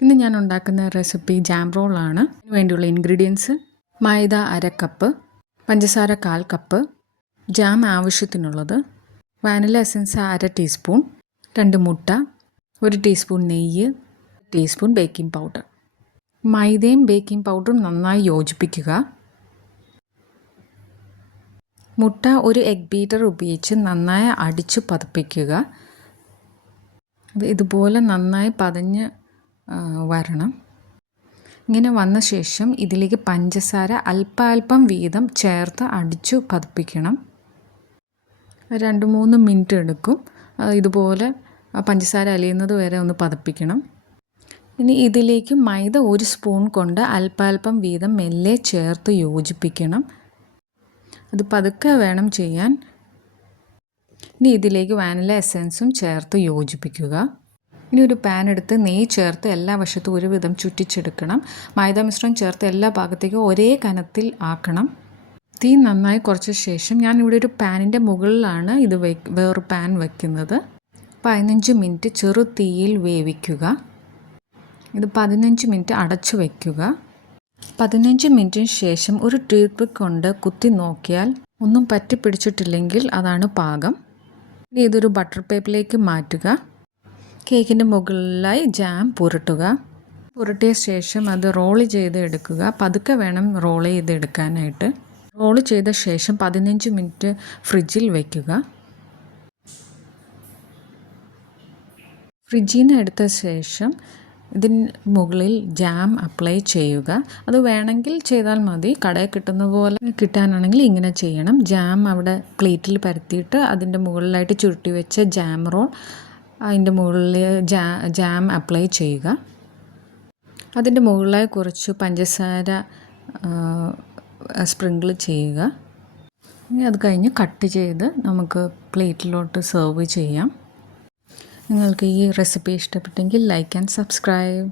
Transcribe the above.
ഇന്ന് ഞാൻ ഉണ്ടാക്കുന്ന റെസിപ്പി ജാം റോളാണ്. ഇതിന് വേണ്ടിയുള്ള ഇൻഗ്രീഡിയൻസ്: മൈദ 1/2 കപ്പ്, പഞ്ചസാര 1/4 കപ്പ്, ജാം ആവശ്യത്തിനുള്ളത്, വാനില എസൻസ് 1/2 ടീസ്പൂൺ, 2 മുട്ട, 1 ടീസ്പൂൺ നെയ്യ്, 1 ടീസ്പൂൺ ബേക്കിംഗ് പൗഡർ. മൈദയും ബേക്കിംഗ് പൗഡറും നന്നായി യോജിപ്പിക്കുക. മുട്ട ഒരു എഗ് ബീറ്റർ ഉപയോഗിച്ച് നന്നായി അടിച്ചു പതപ്പിക്കുക. ഇതുപോലെ നന്നായി പതഞ്ഞ് വരണം. ഇങ്ങനെ വന്ന ശേഷം ഇതിലേക്ക് പഞ്ചസാര അല്പാൽപ്പം വീതം ചേർത്ത് അടിച്ചു പതപ്പിക്കണം. 2-3 മിനിറ്റ് എടുക്കും. ഇതുപോലെ പഞ്ചസാര അലിയുന്നത് വരെ ഒന്ന് പതപ്പിക്കണം. ഇനി ഇതിലേക്ക് മൈദ 1 സ്പൂൺ കൊണ്ട് അല്പാൽപ്പം വീതം മെല്ലെ ചേർത്ത് യോജിപ്പിക്കണം. അത് പതുക്കെ വേണം ചെയ്യാൻ. ഇനി ഇതിലേക്ക് വാനില എസൻസും ചേർത്ത് യോജിപ്പിക്കുക. ഇനി ഒരു പാൻ എടുത്ത് നെയ്യ് ചേർത്ത് എല്ലാ വശത്തും ഒരുവിധം ചുറ്റിച്ചെടുക്കണം. മൈദ മിശ്രണം ചേർത്ത് എല്ലാ ഭാഗത്തേക്കും ഒരേ കനത്തിൽ ആക്കണം. തീ നന്നായി കുറച്ച ശേഷം ഞാനിവിടെ ഒരു പാനിൻ്റെ മുകളിലാണ് ഇത് വേറൊരു പാൻ വയ്ക്കുന്നത്. 15 മിനിറ്റ് ചെറു തീയിൽ വേവിക്കുക. ഇത് 15 മിനിറ്റ് അടച്ചു വയ്ക്കുക. 15 മിനിറ്റിന് ശേഷം ഒരു ടൂത്ത് പിക്ക് കൊണ്ട് കുത്തി നോക്കിയാൽ ഒന്നും പറ്റി പിടിച്ചിട്ടില്ലെങ്കിൽ അതാണ് പാകം. ഇനി ഇതൊരു ബട്ടർ പേപ്പറിലേക്ക് മാറ്റുക. കേക്കിൻ്റെ മുകളിലായി ജാം പുരട്ടുക. പുരട്ടിയ ശേഷം അത് റോൾ ചെയ്ത് എടുക്കുക. പതുക്കെ വേണം റോൾ ചെയ്തെടുക്കാനായിട്ട്. റോൾ ചെയ്ത ശേഷം 15 മിനിറ്റ് ഫ്രിഡ്ജിൽ വയ്ക്കുക. ഫ്രിഡ്ജിൽ നിന്ന് എടുത്ത ശേഷം ഇതിന് മുകളിൽ ജാം അപ്ലൈ ചെയ്യുക. അത് വേണമെങ്കിൽ ചെയ്താൽ മതി. കടയിൽ കിട്ടുന്ന പോലെ കിട്ടാനാണെങ്കിൽ ഇങ്ങനെ ചെയ്യണം. ജാം അവിടെ പ്ലേറ്റിൽ പരത്തിയിട്ട് അതിൻ്റെ മുകളിലായിട്ട് ചുരുട്ടി വെച്ച ജാം റോൾ അതിൻ്റെ മുകളിൽ ജാം അപ്ലൈ ചെയ്യുക. അതിൻ്റെ മുകളിലായി കുറച്ച് പഞ്ചസാര സ്പ്രിങ്കിൾ ചെയ്യുക. ഇനി അത് കഴിഞ്ഞ് കട്ട് ചെയ്ത് നമുക്ക് പ്ലേറ്റിലോട്ട് സെർവ് ചെയ്യാം. നിങ്ങൾക്ക് ഈ റെസിപ്പി ഇഷ്ടപ്പെട്ടെങ്കിൽ ലൈക്ക് ആൻഡ് സബ്സ്ക്രൈബ്.